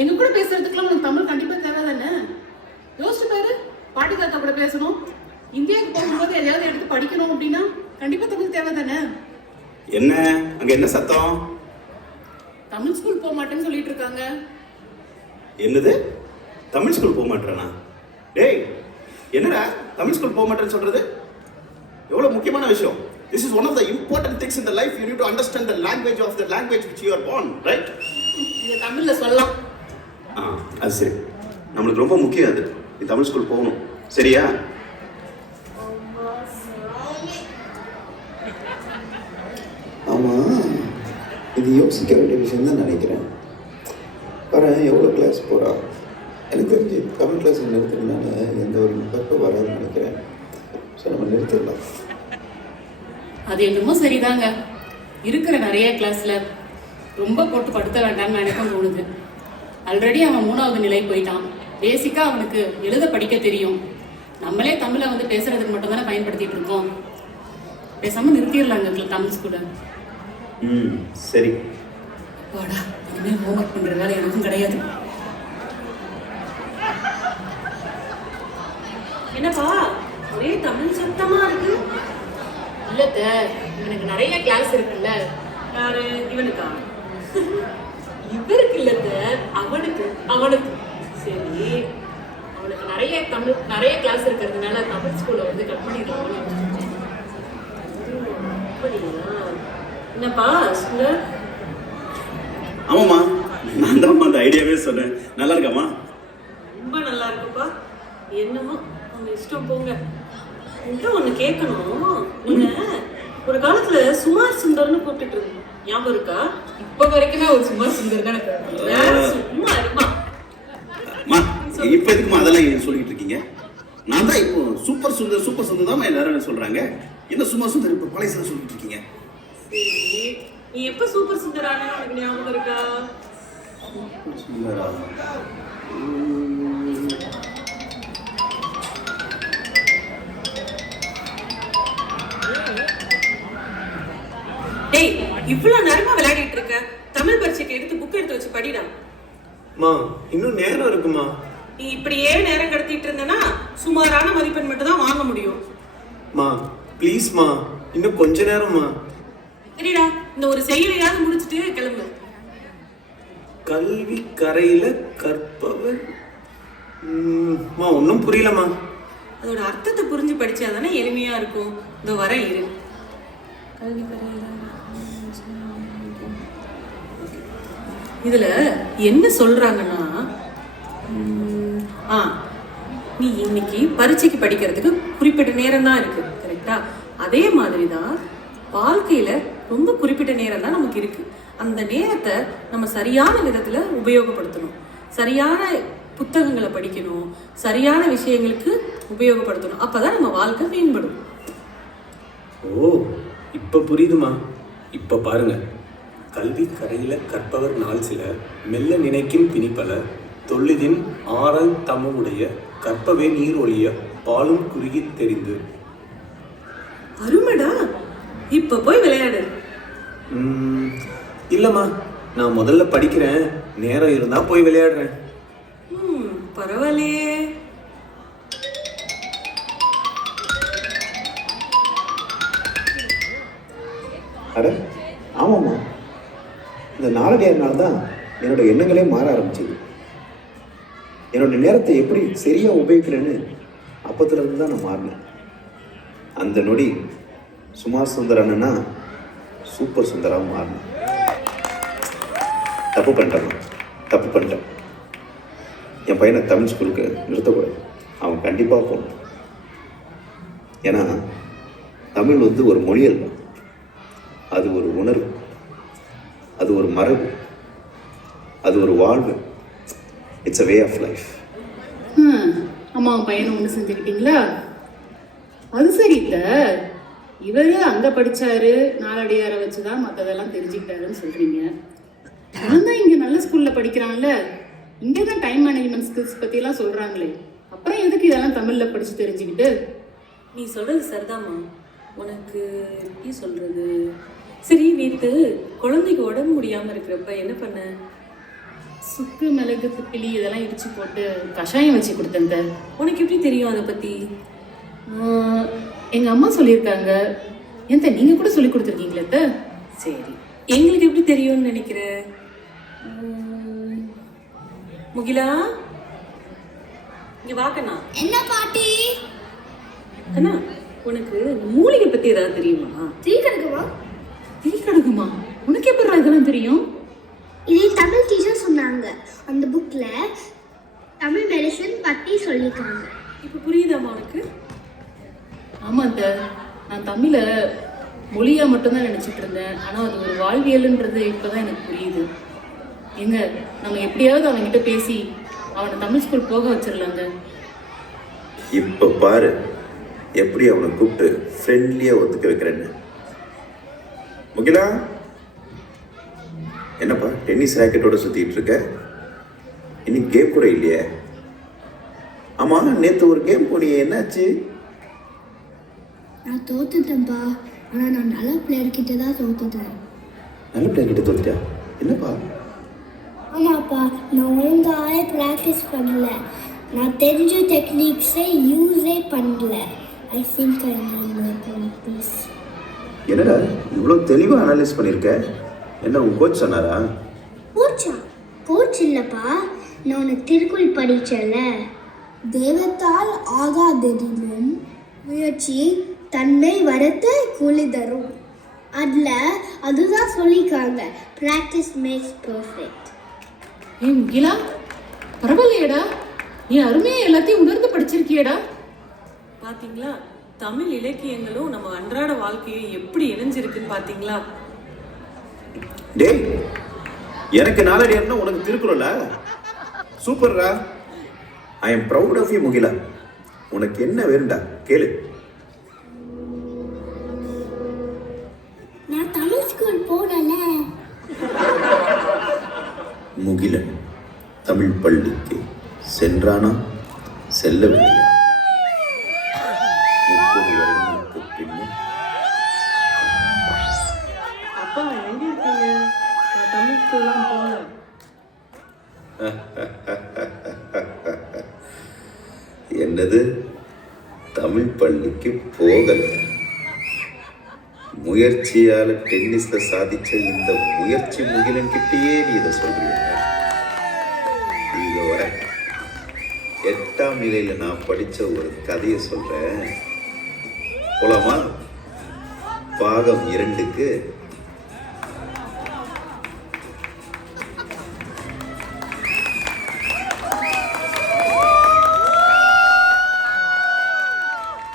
எங்க கூட பேசுறதுக்குலாம் உனக்கு தமிழ் கண்டிப்பா தேவை தானே? யோசிச்சு பாரு, பாட்டி தாத்தா கூட பேசணும், இந்தியாவுக்கு போகும்போது எதையாவது எடுத்து படிக்கணும் அப்படின்னா கண்டிப்பா தமிழ் தேவை தானே? என்ன அங்க என்ன சத்தம்? தமிழ் ஸ்கூல் போக மாட்டேன்னு சொல்லிட்டு இருக்காங்க. என்னது? தமிழ் ஸ்கூல் போக மாட்டேனா? டேய், என்னடா தமிழ் ஸ்கூல் போக மாட்டேன்னு சொல்றது? எவ்வளவு முக்கியமான விஷயம். This is one of the important things in the life. You need to understand the language of the language which you are born, right? இத தமிழ்ல சொல்லலாம். அது சரி, நம்மளுக்கு ரொம்ப முக்கியம் அது. நீ தமிழ் ஸ்கூல் போகணும், சரியா? ஆமாம், இது யோசிக்க வேண்டிய விஷயம் தான் நினைக்கிறேன். பாரு, எவ்வளோ கிளாஸ் போகிறா. எனக்கு தெரிஞ்சு தமிழ் கிளாஸ் நிறுத்தினால எந்த ஒரு பக்கம் வராதுன்னு நினைக்கிறேன். ஸோ நம்ம நிறுத்திடலாம். அது என்னமோ சரிதாங்க. இருக்கிற நிறைய கிளாஸ்ல ரொம்ப போட்டு படுத்த வேண்டாம்னு எனக்கும் தோணுது. ஆல்ரெடி அவன் 3வது நிலை போயிட்டான். பேசிக்கா அவனுக்கு எழுத படிக்க தெரியும். நம்மளே தமிழை பேசுறதுக்கு மட்டும் தானே பயன்படுத்திட்டு இருக்கோம். பேசாம நிறுத்திடலாங்க தமிழ் ஸ்கூல. சரி. வாடா, இனிமேல் ஹோம்ஒர்க் பண்ற வேலை எனக்கும் கிடையாது. என்னப்பா ஒரே தமிழ் சத்தமா இருக்கு? இல்லத்த, இவனுக்கு நிறைய கிளாஸ் இருக்குல்ல. யாரு இவனுக்கா? இவருக்கு இல்லத்த, அவனுக்கு. சரி, அவனுக்கு நிறைய கிளாஸ் இருக்கிறதுனால தமிழ் ஸ்கூல்ல கட் பண்ணிடுவாங்க. என்னப்பா சொல்ல? ஆமாம்மா, நான் தான் அந்த ஐடியாவே சொன்னேன். நல்லா இருக்காமா? ரொம்ப நல்லா இருக்குப்பா. என்னமோ அவங்க இஷ்டம் போங்க. உங்கள்கிட்ட ஒன்று கேட்கணும். நீங்க ஒரு காலத்துல சுமார் சுந்தர்னு கூப்பிட்டு இருந்தீங்க, ஞாபகம் இருக்கா? இப்ப வரைக்குமே ஒரு சும்மா சுந்தர் தானே. சும்மா இருமா. இப்ப எதுக்குமா அதெல்லாம் சொல்லிட்டு இருக்கீங்க? நான் தான் இப்போ சூப்பர் சுந்தர் தான் எல்லாரும் சொல்றாங்க. என்ன சும்மா சுந்தர் இப்ப பழைய சொல்லிட்டு இருக்கீங்க? சரி, நீ எப்ப சூப்பர் சுந்தர் ஆனா உனக்கு ஞாபகம் இருக்கா? சுந்தரா? டேய், இவ்வளவு நேரமா விளையாடிட்டு இருக்க. தமிழ் பரீட்சைக்கு எடுத்து புக் எடுத்து வச்சு படிடா. மா, இன்னும் நேரம் இருக்குமா? நீ இப்படியே நேரம் கடத்திட்டு இருந்தனா சுமாரான மதிப்பெண் மட்டும் தான் வாங்க முடியும். மா ப்ளீஸ்மா, இன்னும் கொஞ்ச நேரம்மா. சரிடா, இந்த ஒரு செயலையாவது முடிச்சுட்டு கிளம்பு. கல்வி கரையில கற்பவர். மா, ஒன்றும் புரியலம்மா. அதோட அர்த்தத்தை புரிஞ்சு படிச்சாதானே எளிமையா இருக்கும். இந்த வர இரு. கல்வி கரையில இதுல என்ன சொல்றாங்கன்னா, நீ இன்னைக்கு பரீட்சைக்கு படிக்கிறதுக்கு குறிப்பிட்ட நேரம் தான் இருக்கு, கரெக்டா? அதே மாதிரிதான் வாழ்க்கையில ரொம்ப குறிப்பிட்ட நேரம் தான் நமக்கு இருக்கு. அந்த நேரத்தை நம்ம சரியான விதத்துல உபயோகப்படுத்தணும். சரியான புத்தகங்களை படிக்கணும், சரியான விஷயங்களுக்கு உபயோகப்படுத்தணும். அப்பதான் நம்ம வாழ்க்கை மேம்படும். ஓ, இப்ப புரியுதுமா. இப்ப பாருங்க, கல்வி கரையில கற்பவர் நாள் சில, மெல்ல நினைக்கும் பிணிப்பல, தொல்லிதின் ஆறல் தமவுடைய கற்பவே நீர் ஒழிய பாலும் குறுகி தெரிந்து. அருமடா, இப்ப போய் விளையாடு. இல்லம்மா, நான் முதல்ல படிக்கிறேன், நேரம் இருந்தா போய் விளையாடுறேன். பரவாயில்லையே. அட ஆமாம்மா, இந்த நாளடியாருனால தான் என்னோட எண்ணங்களே மாற ஆரம்பிச்சது. என்னோட நேரத்தை எப்படி சரியா உபயோகிக்கிறேன்னு அப்பத்துல இருந்து தான் நான் மாறினேன். அந்த நொடி சுமார் சுந்தர் அண்ணனா சூப்பர் சுந்தராக மாறினேன். தப்பு பண்ணிட்டேன். என் பையனை தமிழ் ஸ்கூலுக்கு நிறுத்தக்கூடாது. அவன் கண்டிப்பாக போகணும். ஏன்னா தமிழ் ஒரு மொழி அல்ல, அது ஒரு உணர்வு, அது ஒரு மரபு, அது ஒரு வாழ்வு. It's a way of life. அம்மா, பையனை ஒன்று செஞ்சுக்கிட்டீங்களா? அது சரி. இவரு அங்க படிச்சாரு, நாலடியாரை வச்சுதான் மற்றதெல்லாம் தெரிஞ்சுக்கிட்டாருன்னு சொல்றீங்க. நான் தான் இங்க நல்ல ஸ்கூல்ல படிக்கிறான்ல, இங்கதான் டைம் மேனேஜ்மெண்ட் ஸ்கில்ஸ் பத்தி எல்லாம் சொல்றாங்களே. அப்புறம் எதுக்கு இதெல்லாம் தமிழ்ல படிச்சு தெரிஞ்சுக்கிட்டு? நீ சொல்றது சரிதாம்மா. உனக்கு எப்படி சொல்றது? சரி, நேற்று குழந்தைக்கு உடம்பு முடியாம இருக்கிறப்ப என்ன பண்ண? சுக்கு மிளகு திப்பிலி இதெல்லாம் இடிச்சு போட்டு கஷாயம் வச்சு கொடுத்தேன் அத்தை. உனக்கு எப்படி தெரியும் அதை பத்தி? எங்க அம்மா சொல்லியிருக்காங்க. ஏன் அத்தை, நீங்க கூட சொல்லி கொடுத்துருக்கீங்களே அத்தை? சரி, எங்களுக்கு எப்படி தெரியும்னு நினைக்கிற? முகிலா, இங்க வாக்கண்ணா. என்ன பாட்டி? அண்ணா, உனக்கு இந்த மூலிகை பத்தி ஏதாவது தெரியுமா? தீக்கடுக்குமா? திரிக்கடுகுமா? உனக்கு எப்படி இதெல்லாம் தெரியும்? இதே தமிழ் டீச்சர் சொன்னாங்க. அந்த புக்ல தமிழ் மெடிசன் பத்தி சொல்லியிருக்காங்க. இப்ப புரியுதாமா உனக்கு? ஆமா அத்தை, நான் தமிழை மொழியா மட்டும்தான் நினைச்சிட்டு இருந்தேன். ஆனா அது ஒரு வாழ்வியல்ன்றது இப்பதான் எனக்கு புரியுது. எங்க நம்ம எப்படியாவது அவன்கிட்ட பேசி அவனை தமிழ் ஸ்கூல் போக வச்சிடலாங்க. இப்போ பாரு எப்படி அவனை கூப்பிட்டு ஃப்ரெண்ட்லியாக ஒத்துக்க வைக்கிறேன்னு. முகிலா, என்னப்பா டென்னிஸ் ராக்கெட்டோட சுற்றிட்டு இருக்க? இன்னைக்கு கேம் கூட இல்லையே? ஆமாம், நேற்று ஒரு கேம் போனியே, என்னாச்சு? நான் தோத்துட்டேன்ப்பா. ஆனா நான் நல்ல பிளேயர் கிட்ட தான் தோத்துட்டேன். நல்ல பிளேயர் கிட்ட தோத்துட்டியா? என்னப்பா? ஆமாப்பா, நான் ஒழுங்காவே ப்ராக்டிஸ் பண்ணல. நான் தெரிஞ்ச டெக்னிக்ஸை யூஸே பண்ணல. I think I need practice. என்னடா இவ்வளோ தெளிவாக அனலைஸ் பண்ணியிருக்க? என்ன உன் கோச் சொன்னாரா? கோச் இல்லப்பா, நான் உனக்கு திருக்குறள் படிச்சல. தெய்வத்தால் ஆகாதெனினும் முயற்சி தன்மை வரத்தை கூலி தரும். அதுதான் சொல்லியிருக்காங்க. Practice makes perfect. ஏய் முகிலா, பரவாயில்லையடா, நீ அருமையா எல்லாத்தையும் உணர்ந்து படிச்சிருக்கியடா. பாத்தீங்களா, தமிழ் இலக்கியங்களும் நம்ம அன்றாட வாழ்க்கையும் எப்படி இணைஞ்சிருக்குன்னு பாத்தீங்களா? டேய், எனக்கு நாலடியார்னா உனக்கு திருக்குறளா? சூப்பர்ரா. I am proud of you முகிலா. உனக்கு என்ன வேணும்டா கேளு. நான் தமிழ் ஸ்கூல் போனல. முகிலன் தமிழ் பள்ளிக்கு சென்றானா செல்லவில்லையா? 30 வருடங்களுக்கு பின்னர் அப்பா எங்க இருக்கீங்க? நான் தமிழ் ஸ்கூல்லாம் போனேன். என்னது, தமிழ் பள்ளிக்கு போகல? முயற்சியால டென்னிஸ்ல சாதிச்ச இந்த முயற்சி முகிலன் கிட்டேயே நீ இதை சொல்றீங்க? இங்க வர 8ஆம் நிலையில நான் படிச்ச ஒரு கதையை சொல்றேன், போலாமா? பாகம் 2க்கு